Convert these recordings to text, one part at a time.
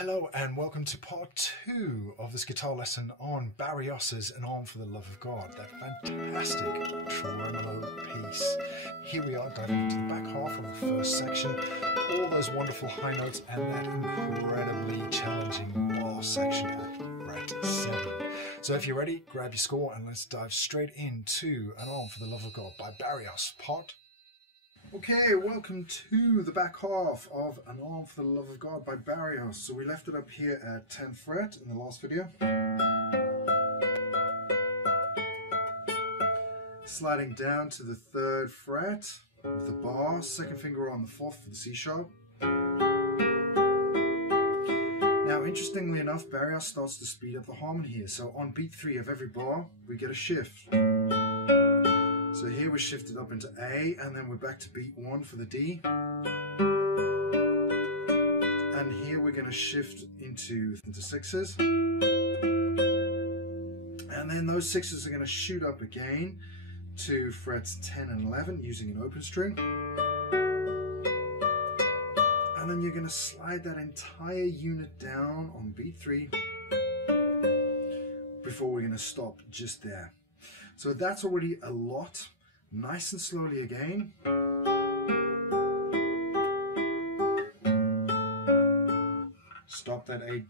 Hello and welcome to part 2 of this guitar lesson on Barrios's An Arm for the Love of God, that fantastic tremolo piece. Here we are diving into the back half of the first section, all those wonderful high notes and that incredibly challenging last section at fret 7. So if you're ready, grab your score and let's dive straight into An Arm for the Love of God by Barrios, part. Okay, welcome to the back half of An Arm for the Love of God by Barrios. So we left it up here at 10th fret in the last video. Sliding down to the 3rd fret with the bar, 2nd finger on the 4th for the C sharp. Now interestingly enough, Barrios starts to speed up the harmony here. So on beat 3 of every bar, we get a shift. So here we're shifted up into A, and then we're back to beat 1 for the D. And here we're going to shift into sixes. And then those sixes are going to shoot up again to frets 10 and 11 using an open string. And then you're going to slide that entire unit down on beat 3 before we're going to stop just there. So that's already a lot. Nice and slowly again. Stop that A.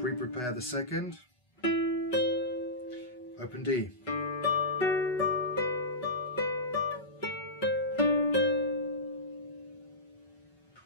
Pre-prepare the 2nd. Open D.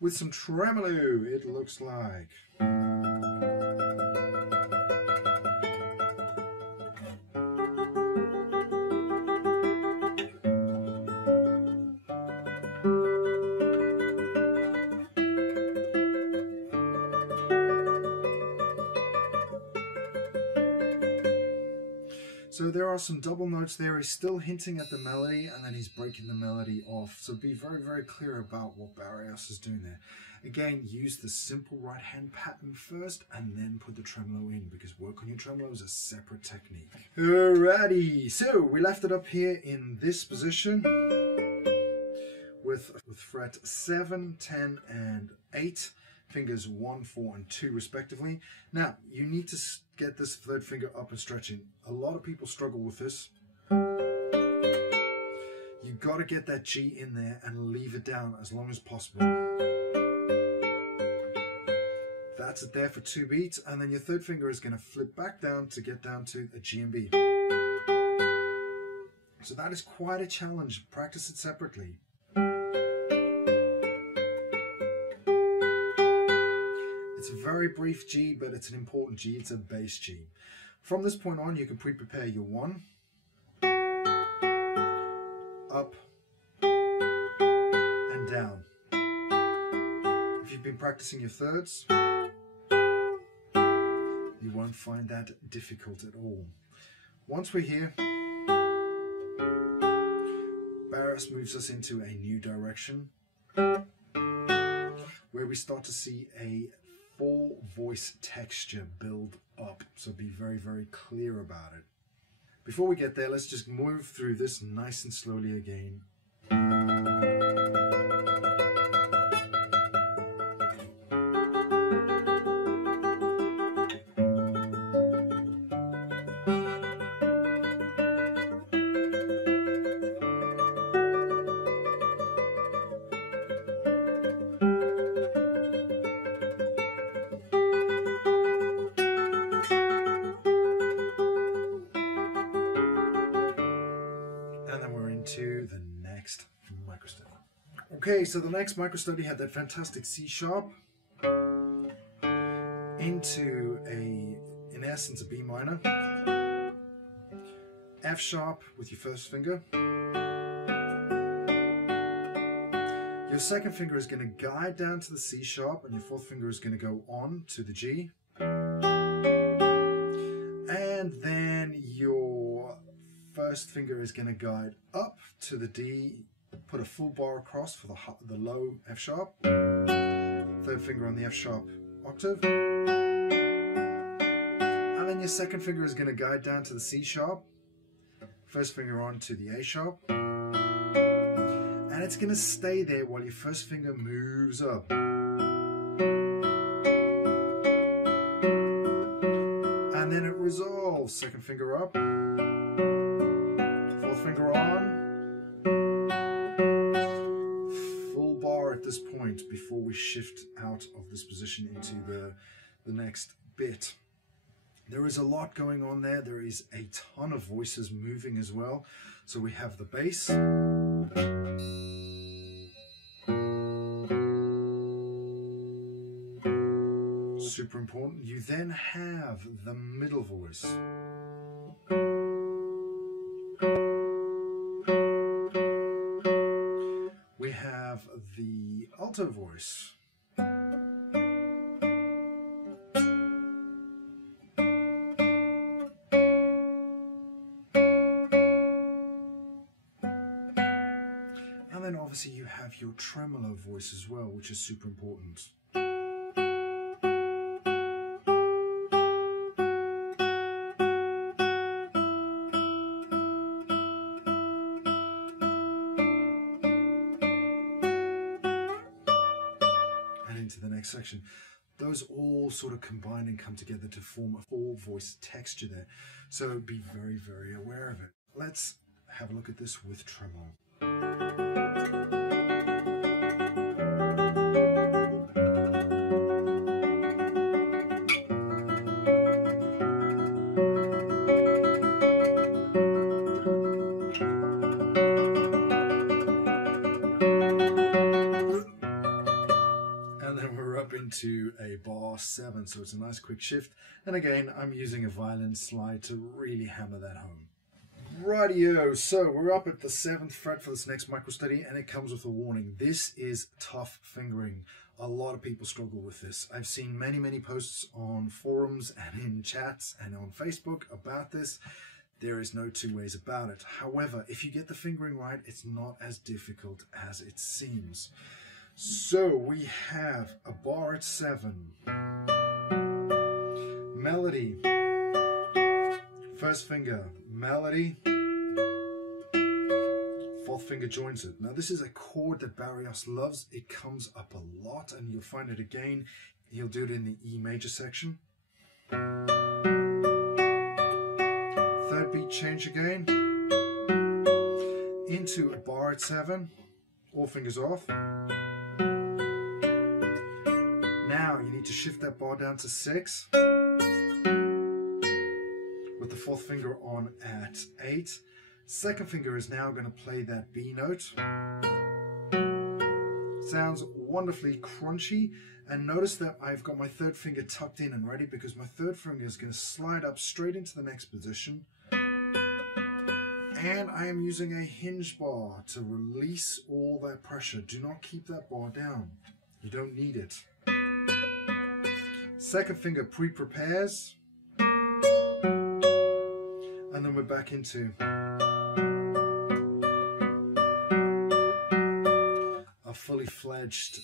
With some tremolo, it looks like. So there are some double notes there. He's still hinting at the melody and then he's breaking the melody off. So be very, very clear about what Barrios is doing there. Again, use the simple right hand pattern first and then put the tremolo in, because work on your tremolo is a separate technique. Alrighty, so we left it up here in this position with fret 7, 10 and 8. Fingers 1, 4 and 2 respectively. Now you need to get this 3rd finger up and stretching. A lot of people struggle with this. You got to get that G in there and leave it down as long as possible. That's it there for 2 beats, and then your 3rd finger is going to flip back down to get down to a G and B. So that is quite a challenge. Practice it separately. It's a very brief G, but it's an important G. It's a bass G. From this point on, you can pre-prepare your 1, up, and down. If you've been practicing your 3rds, you won't find that difficult at all. Once we're here, Barrios moves us into a new direction where we start to see a full voice texture build up, so be very, very clear about it. Before we get there, let's just move through this nice and slowly again. To the next microstudy. Okay, so the next microstudy had that fantastic C sharp into in essence, a B minor, F sharp with your 1st finger. Your 2nd finger is going to guide down to the C sharp, and your 4th finger is going to go on to the G. And then your 1st finger is going to guide up to the D, put a full bar across for the low F sharp, 3rd finger on the F sharp octave, and then your 2nd finger is going to guide down to the C sharp, 1st finger on to the A sharp, and it's going to stay there while your 1st finger moves up. 12, second finger up, fourth finger on, full bar at this point before we shift out of this position into the next bit. There is a lot going on there. There is a ton of voices moving as well. So we have the bass, super important. You then have the middle voice. We have the alto voice. And then obviously you have your tremolo voice as well, which is super important. Into the next section. Those all sort of combine and come together to form a full voice texture there. So be very, very aware of it. Let's have a look at this with tremolo. Into a bar 7, so it's a nice quick shift, and again I'm using a violin slide to really hammer that home. Rightio, so we're up at the 7th fret for this next micro study, and it comes with a warning. This is tough fingering. A lot of people struggle with this. I've seen many posts on forums and in chats and on Facebook about this. There is no two ways about it. However, if you get the fingering right, it's not as difficult as it seems. So we have a bar at 7, melody, first finger, melody, fourth finger joins it. Now this is a chord that Barrios loves. It comes up a lot, and you'll find it again. He'll do it in the E major section. Third beat change again, into a bar at 7, all fingers off. Now you need to shift that bar down to 6 with the fourth finger on at 8. Second finger is now going to play that B note. Sounds wonderfully crunchy, and notice that I've got my third finger tucked in and ready, because my third finger is going to slide up straight into the next position, and I am using a hinge bar to release all that pressure. Do not keep that bar down. You don't need it. Second finger pre-prepares, and then we're back into a fully fledged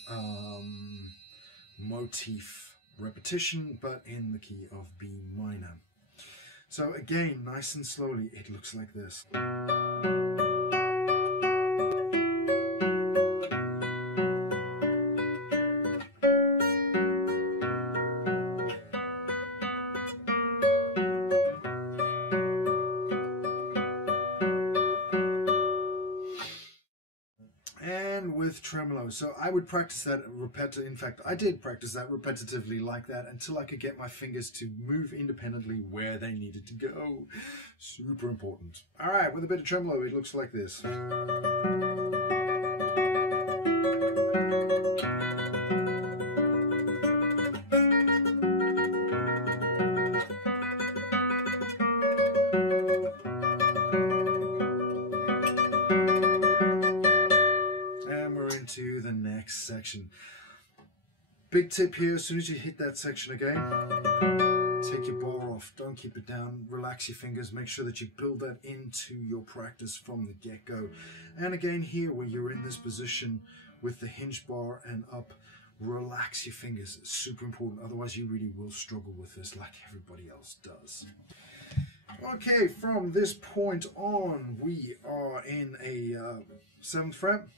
motif repetition, but in the key of B minor. So again, nice and slowly, it looks like this. With tremolo, so I would practice that in fact I did practice that repetitively like that until I could get my fingers to move independently where they needed to go. Super important. Alright, with a bit of tremolo it looks like this. To the next section. Big tip here, as soon as you hit that section again, take your bar off, don't keep it down, relax your fingers, make sure that you build that into your practice from the get-go. And again here, where you're in this position with the hinge bar and up, relax your fingers. It's super important, otherwise you really will struggle with this like everybody else does. Okay, from this point on, we are in a 7th fret.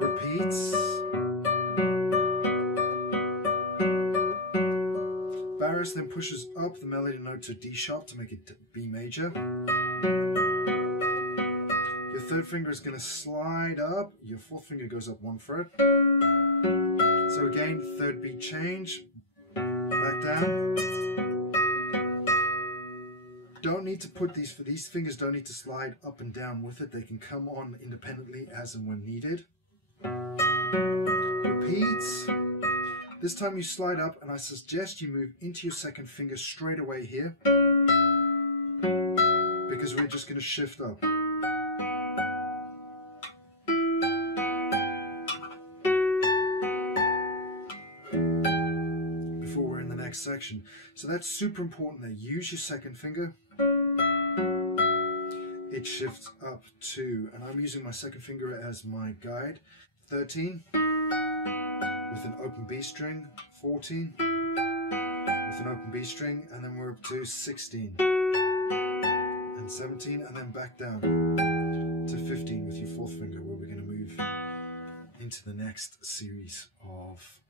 Repeats. chorus then pushes up the melody note to D sharp to make it B major. Your third finger is going to slide up, your fourth finger goes up 1 fret. So again, third beat change, back down. Don't need to put these fingers don't need to slide up and down with it. They can come on independently as and when needed. Repeats. This time you slide up, and I suggest you move into your second finger straight away here, because we're just going to shift up. Before we're in the next section. So that's super important there. Use your second finger. It shifts up to, and I'm using my second finger as my guide, 13 with an open B string, 14 with an open B string, and then we're up to 16 and 17, and then back down to 15 with your fourth finger, where we're going to move into the next series of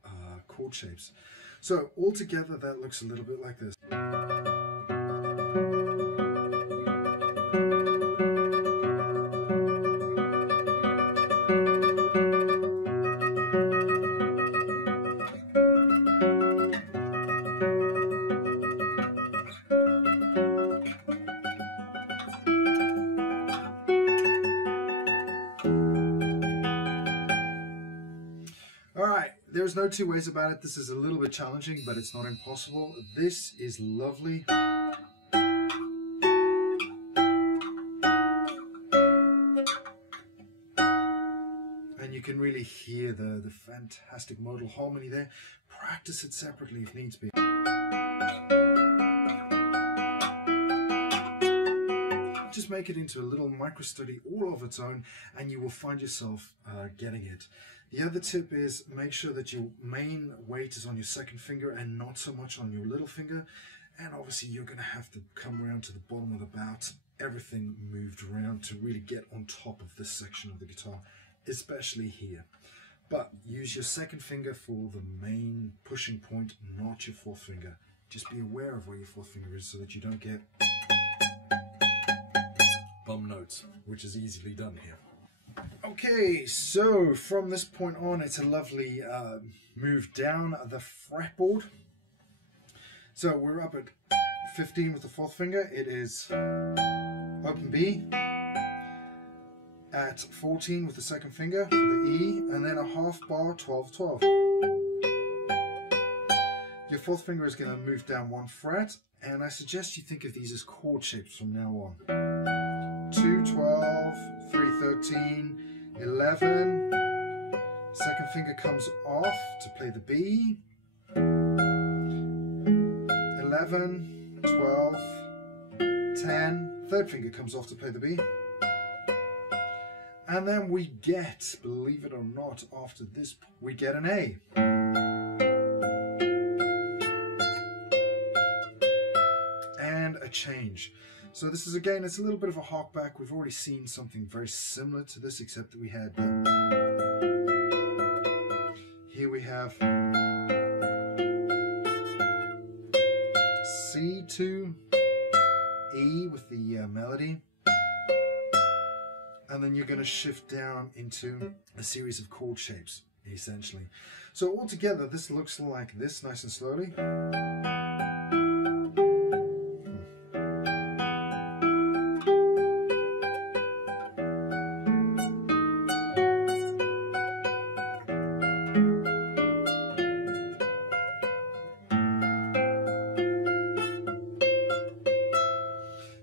chord shapes. So altogether that looks a little bit like this. Alright, there's no two ways about it. This is a little bit challenging, but it's not impossible. This is lovely. And you can really hear the fantastic modal harmony there. Practice it separately if needs be. Just make it into a little micro study all of its own, and you will find yourself getting it. The other tip is make sure that your main weight is on your second finger and not so much on your little finger. And obviously you're going to have to come around to the bottom of the bout, everything moved around to really get on top of this section of the guitar, especially here. But use your second finger for the main pushing point, not your fourth finger. Just be aware of where your fourth finger is so that you don't get bum notes, which is easily done here. Okay, so from this point on, it's a lovely move down the fretboard. So we're up at 15 with the fourth finger. It is open B. At 14 with the second finger for the E, and then a half bar 12-12. Your fourth finger is going to move down 1 fret, and I suggest you think of these as chord shapes from now on. 2-12, 3-13, 11. Second finger comes off to play the B. 11, 12, 10. Third finger comes off to play the B. And then we get, believe it or not, after this, we get an A. And a change. So this is, again, it's a little bit of a hark back. We've already seen something very similar to this, except that we had, here we have C to E with the melody. And then you're going to shift down into a series of chord shapes, essentially. So altogether, this looks like this, nice and slowly.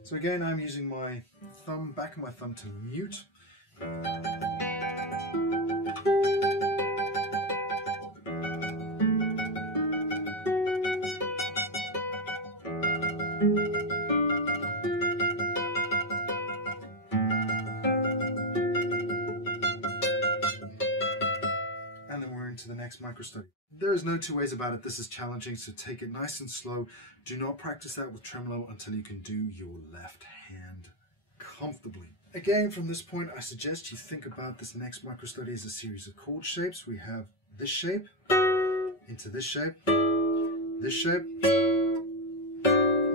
So again, I'm using my thumb, back of my thumb to mute. And then we're into the next micro study. There is no two ways about it. This is challenging, so take it nice and slow. Do not practice that with tremolo until you can do your left hand comfortably. Again, from this point, I suggest you think about this next micro study as a series of chord shapes. We have this shape, into this shape,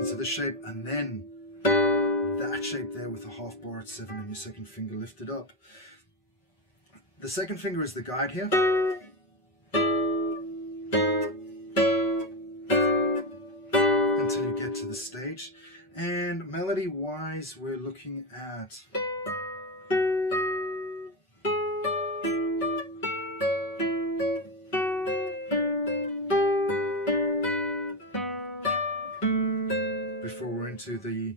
into this shape, and then that shape there with the half bar at 7 and your second finger lifted up. The second finger is the guide here. Until you get to the stage. And melody wise, we're looking at before we're into the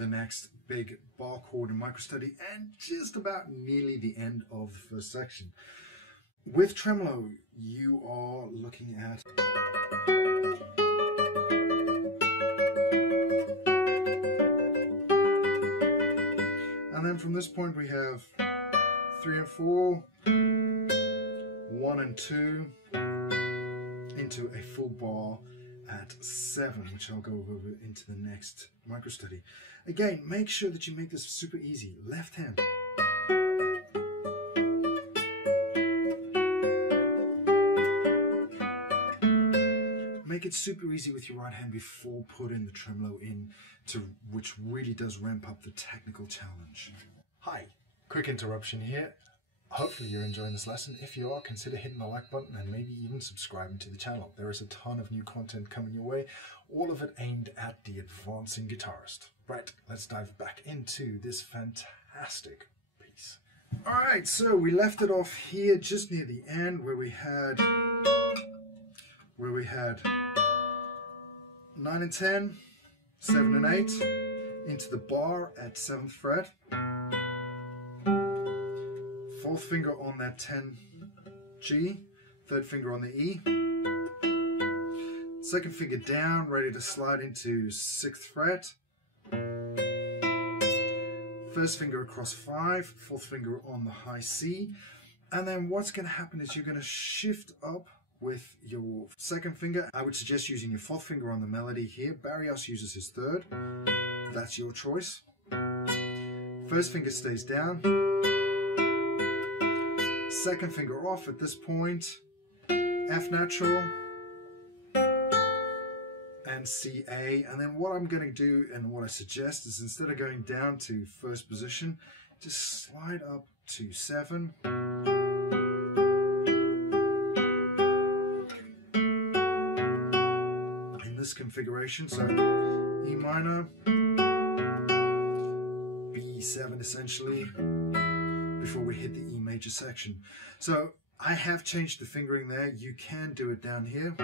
next big bar chord and microstudy, and just about nearly the end of the first section. With tremolo, you are looking at and then from this point we have 3 and 4, 1 and 2 into a full bar at 7, which I'll go over into the next microstudy. Again, make sure that you make this super easy. Left hand. Make it super easy with your right hand before putting the tremolo in, which really does ramp up the technical challenge. Hi, quick interruption here. Hopefully you're enjoying this lesson. If you are, consider hitting the like button and maybe even subscribing to the channel. There is a ton of new content coming your way, all of it aimed at the advancing guitarist. Right, let's dive back into this fantastic piece. Alright, so we left it off here just near the end where we had 9 and 10, 7 and 8 into the bar at 7th fret. 4th finger on that 10 G, 3rd finger on the E, 2nd finger down, ready to slide into 6th fret, 1st finger across 5, 4th finger on the high C, and then what's going to happen is you're going to shift up with your 2nd finger. I would suggest using your 4th finger on the melody here. Barrios uses his 3rd. That's your choice. 1st finger stays down. 2nd finger off at this point, F natural and C A, and then what I'm going to do and what I suggest is instead of going down to 1st position, just slide up to 7 in this configuration. So E minor, B7 essentially, before we hit the E major section. So I have changed the fingering there. You can do it down here.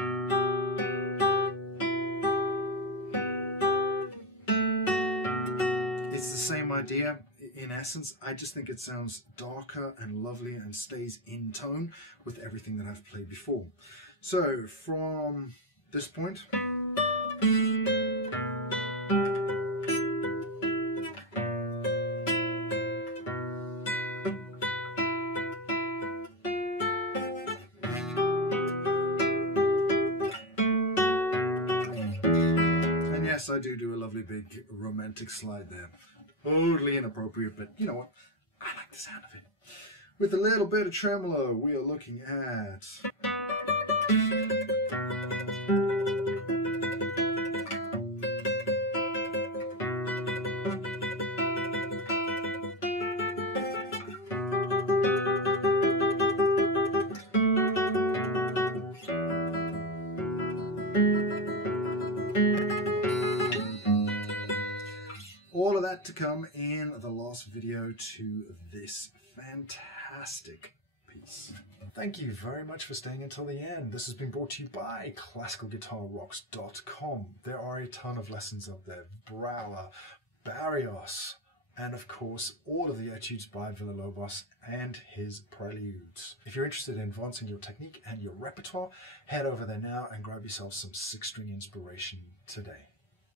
It's the same idea in essence. I just think it sounds darker and lovely and stays in tone with everything that I've played before. So from this point, I do a lovely big romantic slide there. Totally inappropriate, but you know what? I like the sound of it. With a little bit of tremolo, we are looking at all of that to come in the last video to this fantastic piece. Thank you very much for staying until the end. This has been brought to you by classicalguitarrocks.com. There are a ton of lessons up there. Brouwer, Barrios, and of course all of the etudes by Villa-Lobos and his preludes. If you're interested in advancing your technique and your repertoire, head over there now and grab yourself some 6-string inspiration today.